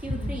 Q3,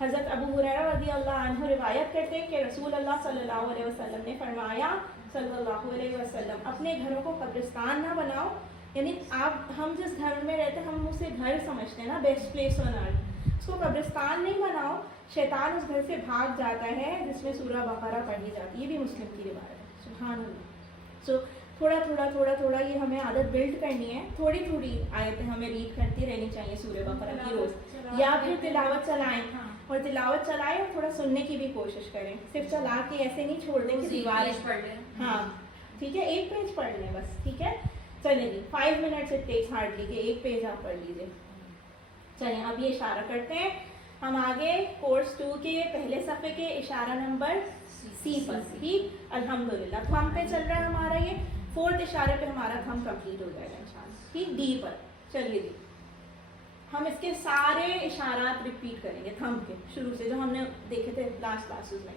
حضرت ابو ہریرہ رضی اللہ عنہ روایت کرتے ہیں کہ رسول اللہ صلی اللہ علیہ وسلم نے فرمایا صلی اللہ علیہ وسلم اپنے گھروں کو قبرستان نہ بناؤ. یعنی ہم جس گھر میں رہتے ہیں ہم اسے گھر سمجھتے ہیں نا, بیسٹ پلیس آن ارتھ, اس کو قبرستان نہیں بناؤ. شیطان اس گھر سے بھاگ جاتا ہے جس میں سورہ بقرہ پڑھی جاتی ہے. یہ بھی مسلم کی روایت ہے. سبحان اللہ. سو تھوڑا یہ ہمیں عادت بلڈ کرنی ہے. تھوڑی آیتیں ہمیں ریڈ کرتی رہنی چاہیے سورہ بقرہ کی روز, یا پھر تلاوت چلائیں, اور تلاوت چلائیں اور تھوڑا سننے کی بھی کوشش کریں. صرف چلا کے ایسے نہیں چھوڑ دیں کہ دیوار پڑھ لیں. ہاں ٹھیک ہے, ایک پیج پڑھ لیں بس. ٹھیک ہے, چلیں جی 5 منٹس اٹ ٹیکس ہارڈلی کہ ایک پیج آپ پڑھ لیجیے. چلیں اب یہ اشارہ کرتے ہیں ہم آگے کورس 2 کے پہلے صفحے کے اشارہ نمبر سی پر. ٹھیک, الحمدللہ تھم پہ چل رہا ہے ہمارا, یہ 4تھ اشارے پہ ہمارا تھم کمپلیٹ ہو جائے گا انشاءاللہ. ٹھیک, ڈی پر. چلیے جی ہم اس کے سارے اشارات ریپیٹ کریں گے تھم کے شروع سے جو ہم نے دیکھے تھے لاسٹ کلاسز میں.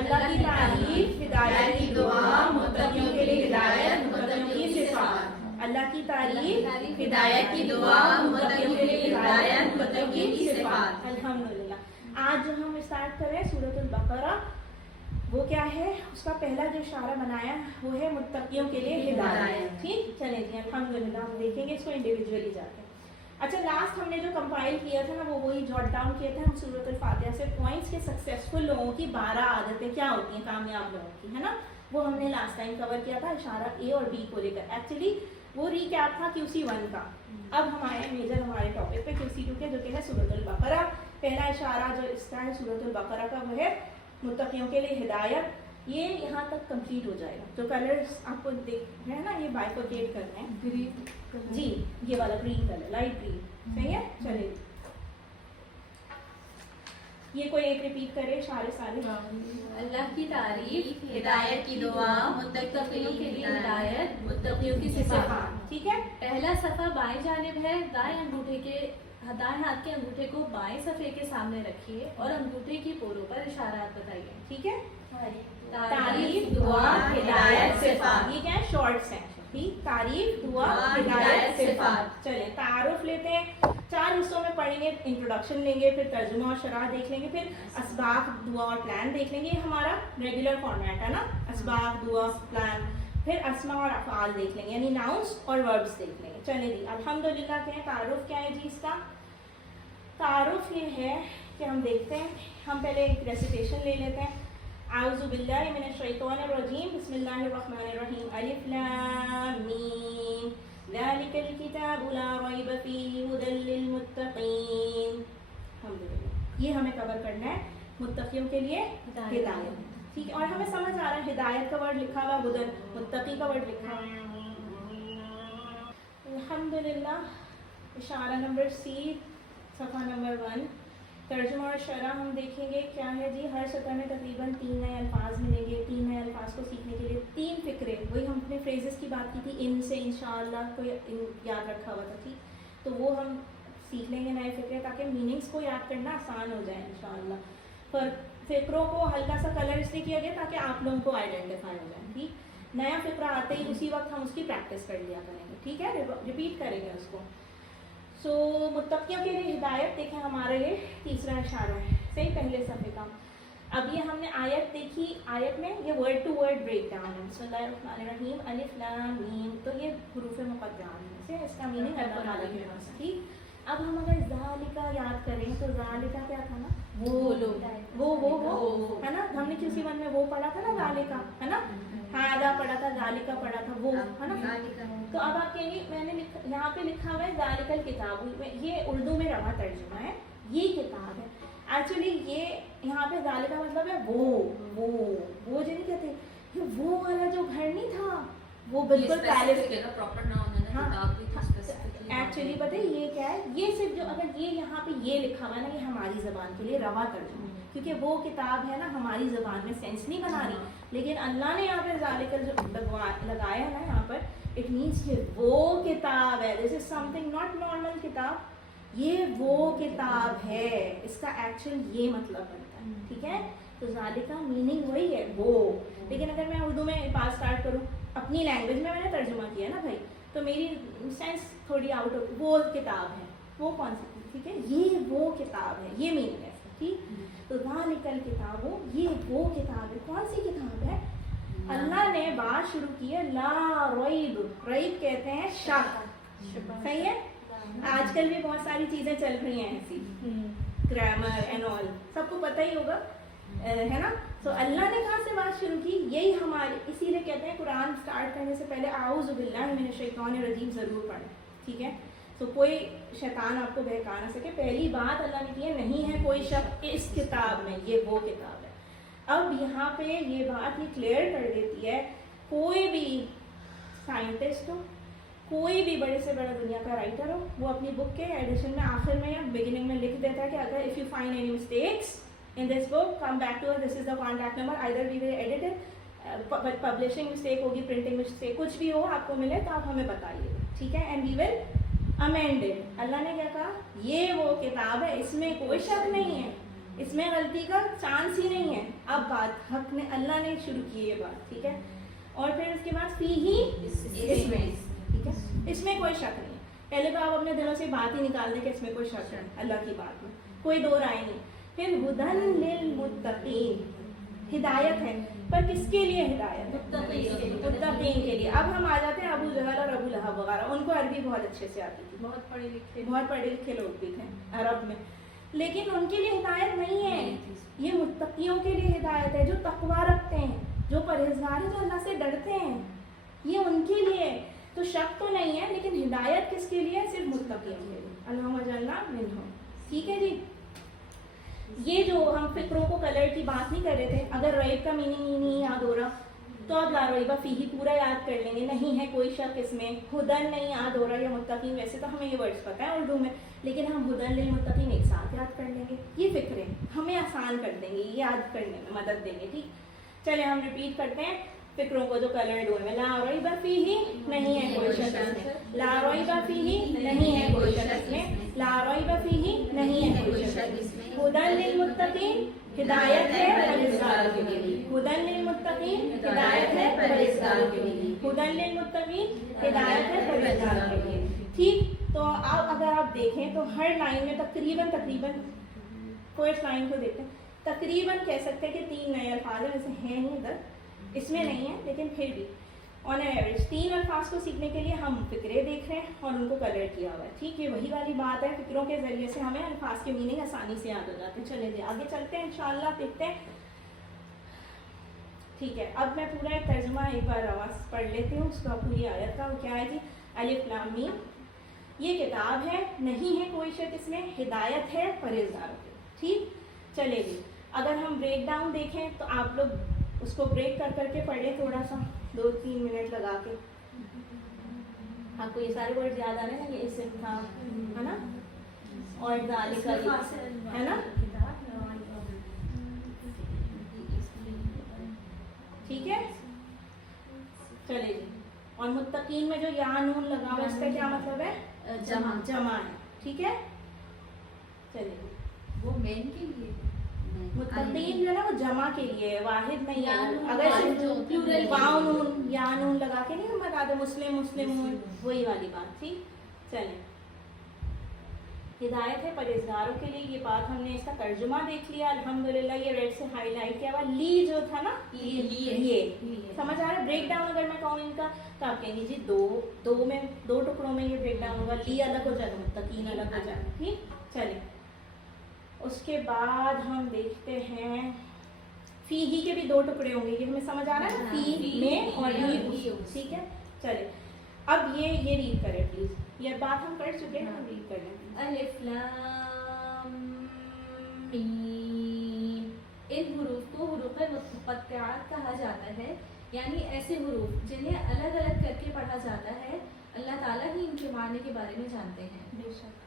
اللہ کی تعریف, ہدایت کی دعا, متقیوں کے لیے ہدایت, متقیوں کی صفات. اللہ کی تعریف, ہدایت کی دعا, متقیوں کے لیے ہدایت, متقیوں کی صفات. الحمدللہ. آج جو ہم اسٹارٹ کر رہے ہیں سورۃ البقرہ, وہ کیا ہے, اس کا پہلا جو اشارہ بنایا وہ ہے متقیوں کے لیے ہدایت. ٹھیک, چلیں جی الحمدللہ ہم دیکھیں گے اس کو انڈیویجولی جا کے. اچھا, لاسٹ ہم نے جو کمپائل کیا تھا نا وہی جاٹ ڈاؤن کیا تھا ہم سورۃ الفاتحہ سے پوائنٹس کے سکسیسفل لوگوں کی 12 عادتیں کیا ہوتی ہیں کامیاب لوگوں کی, ہے نا, وہ ہم نے لاسٹ ٹائم کور کیا تھا اشارہ اے اور بی کو لے کر. ایکچولی وہ ریکیپ تھا QC1 کا. اب ہمارے میجر ہمارے ٹاپک پہ QC2 کے جو کہ ہے سورۃ البقرہ. پہلا اشارہ جو اس کا ہے سورۃ البقرہ کا وہ ہے متقیوں کے لیے ہدایت. یہ یہاں تک کمپلیٹ ہو جائے گا. جو کلرز آپ کو دیکھ رہے ہیں نا, یہ بائیفرکیٹ کرنے ہیں. گرین, جی یہ والا گرین کلر, لائٹ گرین. صحیح ہے, چلیے یہ کوئی ایک ریپیٹ کرے سارے. اللہ کی تعریف, ہدایت کی دعا, متقیوں کے لیے ہدایت, متقیوں کی صفات. ٹھیک ہے, پہلا صفحہ بائیں جانب ہے. دائیں ہاتھ کے انگوٹھے کو بائیں صفحے کے سامنے رکھیے اور انگوٹھے کی پوروں پر اشارات بتائیے. ٹھیک ہے, تعریف, دعا, ہدایت, صفات. یہ کیا ہے, شارٹس ہیں. ٹھیک, تعریف, دعا, ہدایت, صفات. چلیں تعارف لیتے ہیں. 4 حصوں میں پڑھیں گے. انٹروڈکشن لیں گے, پھر ترجمہ اور شرح دیکھ لیں گے, پھر اسباق, دعا اور پلان دیکھ لیں گے. یہ ہمارا ریگولر فارمیٹ ہے نا, اسباق, دعا, پلان. پھر اسماء اور افعال دیکھ لیں گے, یعنی ناؤنس اور وربس دیکھ لیں گے. چلیں جی الحمدللہ کہیں تعارف کیا ہے جی. اس کا تعارف یہ ہے کہ ہم دیکھتے ہیں, ہم پہلے ایک ریسیٹیشن لے لیتے ہیں. اعوذ باللہ من الشیطان الرجیم, بسم اللہ الرحمن الرحیم. الف لام میم ذالک الکتاب لا ریب فیہ ھدی للمتقین. الحمدللہ یہ ہمیں کور کرنا ہے متقیوں کے لیے ہدایت. ٹھیک ہے, اور ہمیں سمجھ آ رہا ہے ہدایت کا ورڈ لکھا ہوا, ہدی, متقی کا ورڈ لکھا ہوا. الحمدللہ اشارہ نمبر سی, صفحہ نمبر 1. ترجمہ اور شرح ہم دیکھیں گے کیا ہے جی. ہر سطح میں تقریباً 3 نئے الفاظ ملیں گے. 3 نئے الفاظ کو سیکھنے کے لیے 3 فکرے, وہی ہم اپنے فریزز کی بات کی تھی, ان سے انشاءاللہ کو یاد رکھا ہوا تھا. ٹھیک, تو وہ ہم سیکھ لیں گے نئے فکرے, تاکہ میننگس کو یاد کرنا آسان ہو جائے انشاءاللہ. پر فکروں کو ہلکا سا کلر اس لیے کیا گیا تاکہ آپ لوگوں کو آئیڈینٹیفائی ہو جائیں. ٹھیک, نیا فکرہ آتے ہی اسی وقت ہم اس کی پریکٹس کر لیا کریں گے. ٹھیک ہے, ریپیٹ کریں گے اس کو. سو متقیوں کے لیے ہدایت دیکھیں, ہمارے لیے تیسرا اشارہ ہے. صحیح, پہلے صفحے کا. اب یہ ہم نے آیت دیکھی, آیت میں یہ word to word break down ہے. بسم اللہ الرحمن الرحیم, الف لام میم. تو یہ حروف مقطعات میں سے اس کا میننگ اللہ تعالیٰ کے پاس. ٹھیک, اب ہم اگر ذالکا یاد کریں تو ذالکا کیا تھا نا, وہ ہے نا. ہم نے QC1 میں وہ پڑھا تھا نا, ذالکا ہے نا, ہاذا پڑھا تھا, ذالکا پڑھا تھا, وہ ہے نا. تو اب آپ کہیں گے میں نے یہاں پہ لکھا ہوا ہے ذالک الکتاب, یہ اردو میں رواں ترجمہ ہے, یہ کتاب ہے. ایکچولی یہ یہاں پہ ذالک کا مطلب ہے وہ جو نہیں کہتے, یہ وہ والا جو گھر نہیں تھا, وہ بالکل پیلس. ایکچولی پتہ ہے یہ کیا ہے, یہ صرف جو اگر یہ یہاں پہ یہ لکھا ہوا ہے نا, یہ ہماری زبان کے لیے رواں ترجمہ ہے, کیونکہ وہ کتاب ہے نا ہماری زبان میں سینس نہیں بنا رہی. لیکن اللہ نے یہاں پہ ذالک جو لگایا ہے نا یہاں پر, اٹ مینس کہ وہ کتاب ہے. دس از سم تھنگ ناٹ نارمل کتاب, یہ وہ کتاب ہے, اس کا ایکچوئل یہ مطلب بنتا ہے. ٹھیک ہے, تو ذالک کا میننگ وہی ہے وہ. لیکن اگر میں اردو میں بات اسٹارٹ کروں اپنی لینگویج میں نے ترجمہ کیا نا بھائی, تو میری سینس تھوڑی آؤٹ ہو, وہ کتاب ہے, وہ کون سی. ٹھیک ہے, یہ وہ کتاب ہے, یہ میننگ ہے. ٹھیک. تو ذالک الکتاب، یہ وہ کتاب ہے. کون سی کتاب ہے؟ اللہ نے بات شروع کی ہے لا ریب. ریب کہتے ہیں شک. صحیح ہے. آج کل بھی بہت ساری چیزیں چل رہی ہیں ایسی، گرامر اینڈ آل، سب کو پتہ ہی ہوگا ہے نا. تو اللہ نے کہاں سے بات شروع کی؟ یہی ہمارے، اسی لیے کہتے ہیں قرآن سٹارٹ کرنے سے پہلے اعوذ باللہ من الشیطان الرجیم ضرور پڑھیں. ٹھیک ہے. تو کوئی شیطان آپ کو بہکا نہ سکے. پہلی بات اللہ نے کی ہے نہیں ہے کوئی شک اس کتاب میں، یہ وہ کتاب ہے. اب یہاں پہ یہ بات یہ کلیئر کر دیتی ہے، کوئی بھی سائنٹسٹ ہو، کوئی بھی بڑے سے بڑا دنیا کا رائٹر ہو، وہ اپنی بک کے ایڈیشن میں آخر میں یا بگننگ میں لکھ دیتا ہے کہ اگر if you find any mistakes in this book come back to us, this is the contact number, either we will edit it, publishing mistake ہوگی، printing mistake، کچھ بھی ہو آپ کو ملے تو آپ ہمیں بتائیے. ٹھیک ہے. and we will amend it. اللہ نے کیا کہا؟ یہ وہ کتاب ہے، اس میں کوئی شک نہیں ہے، اس میں غلطی کا چانس ہی نہیں ہے. اب بات حق نے، اللہ نے شروع کی یہ بات. ٹھیک ہے. اور پھر اس کے بعد فی ہی، اس میں، ٹھیک ہے، اس میں کوئی شک نہیں. پہلے تو آپ اپنے دلوں سے بات ہی نکال دیں کہ اس میں کوئی شک ہے اللہ کی بات میں، کوئی دو رائے نہیں. پھر ہدن للمتقین، ہدایت ہے، پر کس کے لیے ہدایت ہے؟ متقین کے لیے. اب ہم آ جاتے ہیں ابو جہل اور ابو لہب وغیرہ، ان کو عربی بہت اچھے سے آتی تھی، بہت پڑھے لکھے لوگ بھی تھے عرب میں، لیکن ان کے لیے ہدایت نہیں ہے. یہ متقیوں کے لیے ہدایت ہے، جو تقویٰ رکھتے ہیں، جو پرہیزگار ہیں، جو اللہ سے ڈرتے ہیں، یہ ان کے لیے. تو شک تو نہیں ہے، لیکن ہدایت کس کے لیے؟ صرف متقیوں کے لیے. اللہم اجعلنا منہم. ٹھیک ہے جی. یہ جو ہم فکروں کو کلر کی بات نہیں کر رہے تھے، اگر ریب کا میننگ ہی نہیں یاد ہو رہا تو آپ لا ریبہ فیہ پورا یاد کر لیں گے. نہیں ہے کوئی شک اس میں. ہدن نہیں یاد ہو رہا یا متقین، ویسے تو ہمیں یہ ورڈز پتہ ہے اردو میں، لیکن ہم ہدن للمتقین ایک ساتھ یاد کر لیں گے. یہ فکریں ہمیں آسان کر دیں گے، یاد کرنے میں مدد دیں گے. ٹھیک. چلے ہم ریپیٹ کرتے ہیں فکروں کو جو کلرڈ ہوئے میں. لا ریب فیہ، نہیں ہے کوئی شک اس میں. لا ریب فیہ، نہیں ہے کوئی شک اس میں. لا ریب فیہ، نہیں ہے کوئی شک اس میں. ہدن للمتقین، ہدایت ہے پرہیزگاروں کے لیے. ہدن للمتقین، ہدایت ہے پرہیزگاروں کے لیے. ہدن للمتقین، ہدایت ہے پرہیزگاروں کے لیے. ٹھیک. تو اب اگر آپ دیکھیں تو ہر لائن میں تقریباً فرسٹ لائن کو دیکھتے ہیں، تقریباً کہہ سکتے ہیں کہ 3 نئے الفاظ ہیں، ویسے ہیں نہیں ادھر، اس میں نہیں ہے، لیکن پھر بھی آن این ایوریج 3 الفاظ کو سیکھنے کے لیے ہم فکرے دیکھ رہے ہیں اور ان کو کلر کیا ہوا ہے. ٹھیک. یہ وہی والی بات ہے، فکروں کے ذریعے سے ہمیں الفاظ کے میننگ آسانی سے یاد ہو جاتے ہیں. چلے جی آگے چلتے ہیں انشاءاللہ، دیکھتے ہیں. ٹھیک ہے. اب میں پورا ایک ترجمہ ایک بار آواز پڑھ لیتی ہوں اس کا، پوری آیت کا. وہ کیا ہے جی؟ الف لام میم، یہ کتاب ہے، نہیں ہے کوئی شک اس میں، ہدایت ہے پرہیزگاروں کے. ٹھیک. چلے جی اگر ہم بریک ڈاؤن دیکھیں تو آپ لوگ اس کو بریک کر کے پڑھیں تھوڑا سا، 2-3 منٹ لگا کے. آپ کو یہ سارے ورڈ یاد آ رہے ہیں نا، یہ اسم تھا ہے نا، اور ذالک ہے نا. ٹھیک ہے. چلے جی. اور متقین میں جو یا نون لگا ہوا اس کا کیا مطلب ہے؟ جمع ہے. ٹھیک ہے. چلے جی. وہ مین کے لیے متقین جو ہے نا وہ جمع کے لیے، واحد نہیں ہے. اگر صرف واو نون یا نون لگا کے نہیں ہم بتاتے مسلمون، وہی والی بات تھی. چلیں. ہدایت ہے پرہیزگاروں کے لیے، یہ بات ہم نے اس کا ترجمہ دیکھ لیا الحمدللہ. یہ ریڈ سے ہائی لائٹ کیا ہوا لی جو تھا نا، یہ سمجھ آ رہا ہے. بریک ڈاؤن اگر میں کہوں ان کا تو آپ کہیں گے جی دو ٹکڑوں میں یہ بریک ڈاؤن ہوگا. لی الگ ہو جائے گا، متقین الگ ہو جائے. ٹھیک. چلیں. اس کے بعد ہم دیکھتے ہیں فی ہی کے بھی 2 ٹکڑے ہوں گے، یہ ہمیں سمجھ آ رہا ہے نا، فی میں اور ہی. ٹھیک ہے. چلیں اب یہ ریڈ کریں پلیز. یہ بات ہم کر چکے ہیں، ہم ریڈ کر لیں. الف لام میم. ان حروف کو حروف مقطعات کہا جاتا ہے، یعنی ایسے حروف جنہیں الگ الگ کر کے پڑھا جاتا ہے. اللہ تعالیٰ ہی ان کے معنی کے بارے میں جانتے ہیں. بے شک.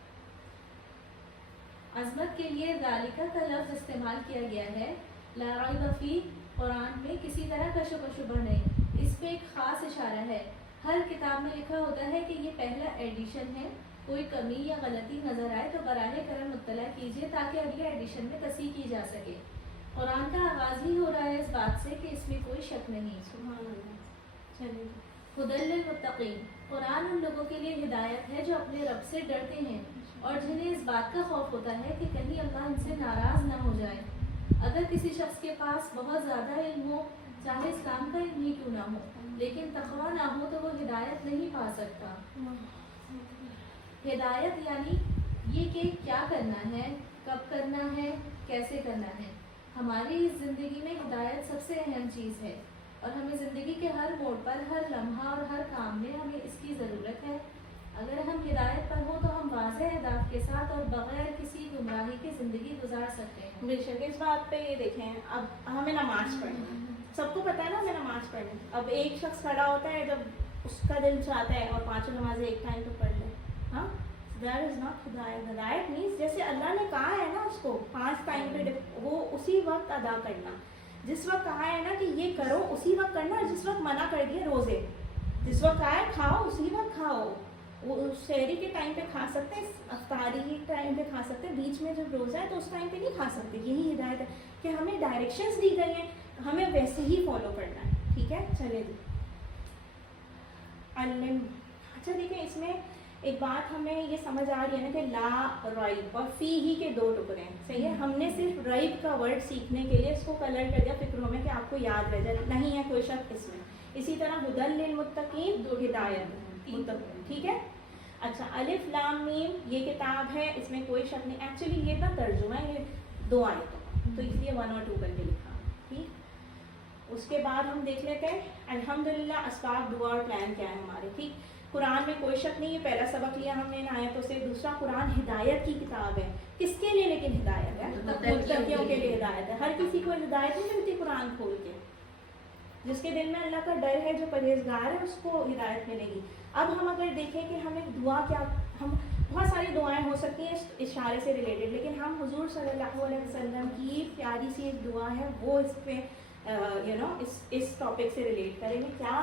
عظمت کے لیے ذالکہ کا لفظ استعمال کیا گیا ہے. لا ریب فیہ قرآن میں کسی طرح کا شک و شبہ نہیں. اس پہ ایک خاص اشارہ ہے. ہر کتاب میں لکھا ہوتا ہے کہ یہ پہلا ایڈیشن ہے. کوئی کمی یا غلطی نظر آئے تو براہ کرم اطلاع کیجیے تاکہ اگلے ایڈیشن میں تصحیح کی جا سکے. قرآن کا آغاز ہی ہو رہا ہے اس بات سے کہ اس میں کوئی شک نہیں. سبحان اللہ. چلیے. ہدی للمتقین، قرآن ان لوگوں کے لیے ہدایت ہے جو اپنے رب سے ڈرتے ہیں اور جنہیں اس بات کا خوف ہوتا ہے کہ کہیں اللہ ان سے ناراض نہ ہو جائے۔ اگر کسی شخص کے پاس بہت زیادہ علم ہو، چاہے اسلام کا علم ہی کیوں نہ ہو، لیکن تقویٰ نہ ہو تو وہ ہدایت نہیں پا سکتا۔ ہدایت یعنی یہ کہ کیا کرنا ہے، کب کرنا ہے، کیسے کرنا ہے۔ ہماری زندگی میں ہدایت سب سے اہم چیز ہے، اور ہمیں زندگی کے ہر موڑ پر، ہر لمحہ اور ہر کام میں ہمیں اس کی ضرورت ہے۔ اگر ہم ہدایت پر ہوں تو ہم واضح اہداف کے ساتھ اور بغیر کسی گمراہی کی زندگی گزار سکتے ہیں۔ بے شک اس بات پہ یہ دیکھیں، اب ہمیں نماز پڑھنی ہے، سب کو پتہ ہے نا ہمیں نماز پڑھنی۔ اب ایک شخص کھڑا ہوتا ہے جب اس کا دل چاہتا ہے اور پانچوں نمازیں ایک ٹائم پہ پڑھ لے، ہاں دیٹ از ناٹ ہدایت۔ ہدایت مینس جیسے اللہ نے کہا ہے نا اس کو 5 ٹائم پہ وہ اسی وقت ادا کرنا، جس وقت کہا ہے نا کہ یہ کرو اسی وقت کرنا، اور جس وقت منع کر دیا روزے، جس وقت کہا ہے کھاؤ اسی وقت کھاؤ۔ وہ شہری کے ٹائم پہ کھا سکتے ہیں، افطاری کے ٹائم پہ کھا سکتے ہیں، بیچ میں جب روزہ ہے تو اس ٹائم پہ نہیں کھا سکتے۔ یہی ہدایت ہے کہ ہمیں ڈائریکشنز دی گئی ہیں، ہمیں ویسے ہی فالو کرنا ہے، ٹھیک ہے۔ چلے جی اچھا دیکھیں، اس میں ایک بات ہمیں یہ سمجھ آ رہی ہے نا کہ لا ریب اور فی ہی کے 2 ٹکڑے ہیں، صحیح ہے۔ ہم نے صرف ریب کا ورڈ سیکھنے کے لیے اس کو کلر کر دیا فکروں میں کہ آپ کو یاد رہ جائے، نہیں ہے کوئی شک اس میں۔ اسی طرح ہدی للمتقین، ہدایت متقین، ٹھیک ہے۔ اچھا الف لام میم یہ کتاب ہے، اس میں کوئی شک نہیں، ایکچولی یہ نا ترجمہ ہے، یہ 2 آیتوں کا، تو اس لیے 1 اور 2 کر کے لکھا، ٹھیک۔ اس کے بعد ہم دیکھ لیتے ہیں الحمدللہ اسباب دعا اور پلان کیا ہے ہمارے، ٹھیک۔ قرآن میں کوئی شک نہیں ہے، پہلا سبق لیا ہم نے ان آیتوں سے۔ دوسرا، قرآن ہدایت کی کتاب ہے، کس کے لیے؟ لیکن ہدایت ہے متقیوں کے لیے ہدایت ہے۔ ہر کسی کو ہدایت نہیں ملتی قرآن کھول کے، جس کے دل میں اللہ کا ڈر ہے، جو پرہیزگار ہے، اس کو ہدایت ملے گی۔ اب ہم اگر دیکھیں کہ ہمیں دعا کیا، ہم بہت ساری دعائیں ہو سکتی ہیں اشارے سے ریلیٹڈ، لیکن ہم حضور صلی اللہ علیہ وسلم کی پیاری سی ایک دعا ہے، وہ اس پہ اس ٹاپک سے ریلیٹ کریں گے۔ کیا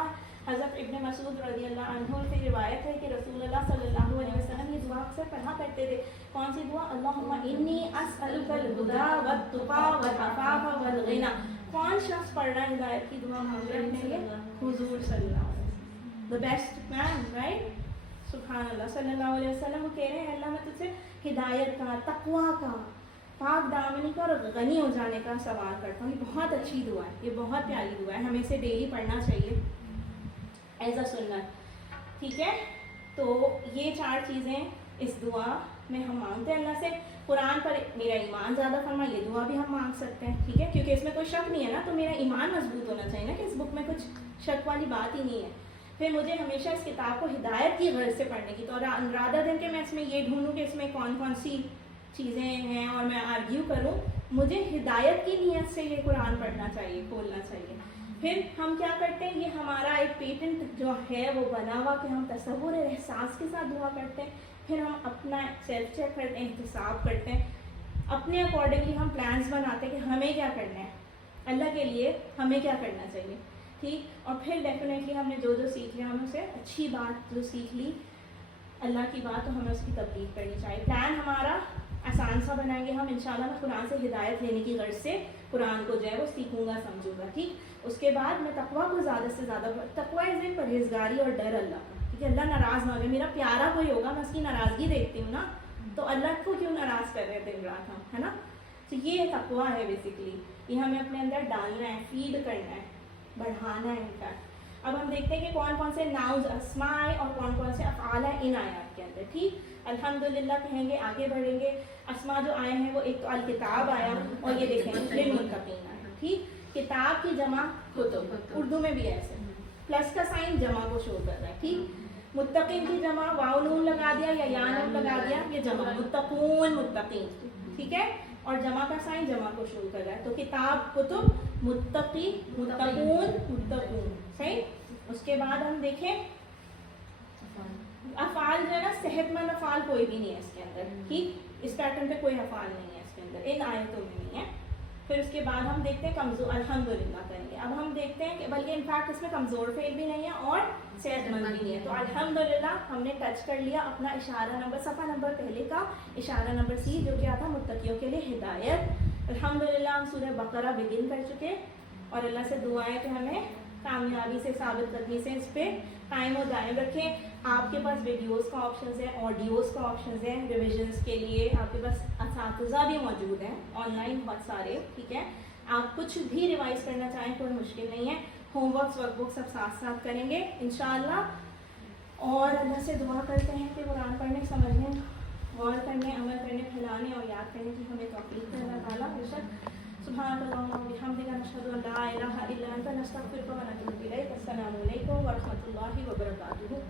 حضرت ابن مسعود رضی اللہ عنہ سے روایت ہے کہ رسول اللہ صلی اللہ علیہ وسلم یہ دعا اکثر پڑھا کرتے تھے۔ کون سی دعا؟ اللہم انی اسألک الہدی والتقی والعفاف والغنی۔ کون شخص پڑھ رہا ہے ہدایت کی دعا مانگ رہا ہے اپنے لیے؟ حضور صلی اللہ علیہ وسلم، the best man, right؟ سبحان اللہ، صلی اللہ علیہ وسلم وہ کہہ رہے ہیں اللہ میں تجھ سے ہدایت کا، تقویٰ کا، پاک دامنی کا اور غنی ہو جانے کا سوال کرتا ہوں۔ یہ بہت اچھی دعا ہے، یہ بہت پیاری دعا ہے، ہمیں اسے ڈیلی پڑھنا چاہیے ایز اے سنت، ٹھیک ہے۔ تو یہ 4 چیزیں اس دعا میں ہم مانگتے ہیں اللہ سے۔ قرآن پر میرا ایمان زیادہ فرما، یہ دعا بھی ہم مانگ سکتے ہیں، ٹھیک ہے، کیونکہ اس میں کوئی شک نہیں ہے نا، تو میرا ایمان مضبوط ہونا چاہیے نا کہ اس بک میں کچھ شک والی بات ہی نہیں ہے۔ پھر مجھے ہمیشہ اس کتاب کو ہدایت کی غرض سے پڑھنے کی، تو رادر دن کہ میں اس میں یہ ڈھونڈوں کہ اس میں کون کون سی چیزیں ہیں اور میں آرگیو کروں، مجھے ہدایت کی نیت سے یہ قرآن پڑھنا چاہیے، کھولنا چاہیے۔ پھر ہم کیا کرتے ہیں، یہ ہمارا ایک پیٹنٹ جو ہے وہ بنا ہوا کہ ہم تصور احساس کے ساتھ دعا کرتے ہیں۔ پھر ہم اپنا سیلف چیک کرتے ہیں، احتساب کرتے ہیں، اپنے اکارڈنگلی ہم پلانس بناتے ہیں کہ ہمیں کیا کرنا ہے، اللہ کے لیے ہمیں کیا کرنا چاہیے، ٹھیک۔ اور پھر ڈیفینیٹلی ہم نے جو جو سیکھ لیا، ہمیں اسے اچھی بات جو سیکھ لی اللہ کی بات، تو ہمیں اس کی تبلیغ کرنی چاہیے۔ پلان ہمارا آسان سا بنائیں گے ہم انشاءاللہ۔ میں قرآن سے ہدایت لینے کی غرض سے قرآن کو جو ہے وہ سیکھوں گا، سمجھوں گا، ٹھیک۔ اس کے بعد میں تقویٰ کو زیادہ سے زیادہ، تقویٰ از ان پرہیزگاری اور ڈر اللہ کا، کہ اللہ ناراض نہ ہو جائے۔ میرا پیارا کوئی ہوگا، میں اس کی ناراضگی دیکھتی ہوں نا، تو اللہ کو کیوں ناراض کر رہے ہیں دن رات ہم، ہے نا۔ تو یہ تقویٰ ہے بیسکلی، یہ ہمیں اپنے اندر ڈالنا ہے، فیڈ کرنا ہے، بڑھانا ہے ان کا۔ اب ہم دیکھتے ہیں کہ کون کون سے ناؤز اسماء ہیں اور کون کون سے افعال ہیں ان آیات کے اندر، ٹھیک۔ الحمدللہ کہیں گے، آگے بڑھیں گے۔ اسماء جو آئے ہیں وہ ایک تو الکتاب آیا، اور یہ دیکھیں للمتقین آیا، ٹھیک۔ کتاب کی جمع کتب، اردو میں بھی ایسے پلس کا سائن جمع کو شو کر رہا ہے، ٹھیک۔ متقین کی جمع واو نون لگا دیا یا یا نون لگا دیا، یہ جمع متقون متقین، ٹھیک ہے، اور جمع کا سائن جمع کو شروع کر رہا ہے۔ تو کتاب، کتب، متقی، متقون، متقون، صحیح۔ اس کے بعد ہم دیکھیں افعال جو ہے نا، صحت مند افعال کوئی بھی نہیں ہے اس کے اندر، ٹھیک۔ اس پیٹرن پہ کوئی افعال نہیں ہے اس کے اندر، ان آیتوں میں نہیں ہے۔ پھر اس کے بعد ہم دیکھتے ہیں کمزور، الحمدللہ کریں گے۔ اب ہم دیکھتے ہیں کہ بلکہ انفیکٹ اس میں کمزور فعل بھی نہیں ہے اور صحت مند بھی نہیں ہے۔ تو الحمدللہ ہم نے ٹچ کر لیا اپنا اشارہ نمبر، صفحہ نمبر پہلے کا اشارہ نمبر سی، جو کیا تھا، متقیوں کے لیے ہدایت۔ الحمدللہ ہم سورہ بقرہ بگن کر چکے، اور اللہ سے دعا ہے کہ ہمیں کامیابی سے ثابت قدمی سے اس پہ قائم و دائم رکھیں. آپ کے پاس ویڈیوز کا آپشنز ہے, آڈیوز کا آپشنز ہیں, ریویژنس کے لیے آپ کے پاس اساتذہ بھی موجود ہیں آن لائن بہت سارے, ٹھیک ہے. آپ کچھ بھی ریوائز کرنا چاہیں کوئی مشکل نہیں ہے, ہوم ورکس ورک بک سب ساتھ ساتھ کریں گے انشاءاللہ. اور اللہ سے دعا کرتے ہیں کہ قرآن پڑھنے, سمجھنے, غور کرنے, عمل کرنے, پھیلانے اور یاد کرنے کی ہمیں توفیق دے اللہ تعالیٰ. بے شک سبحانک اللہم و بحمدک نشہد ان لا الہ الا انت نستغفرک و نتوب الیک. السلام علیکم ورحمۃ اللہ وبرکاتہ.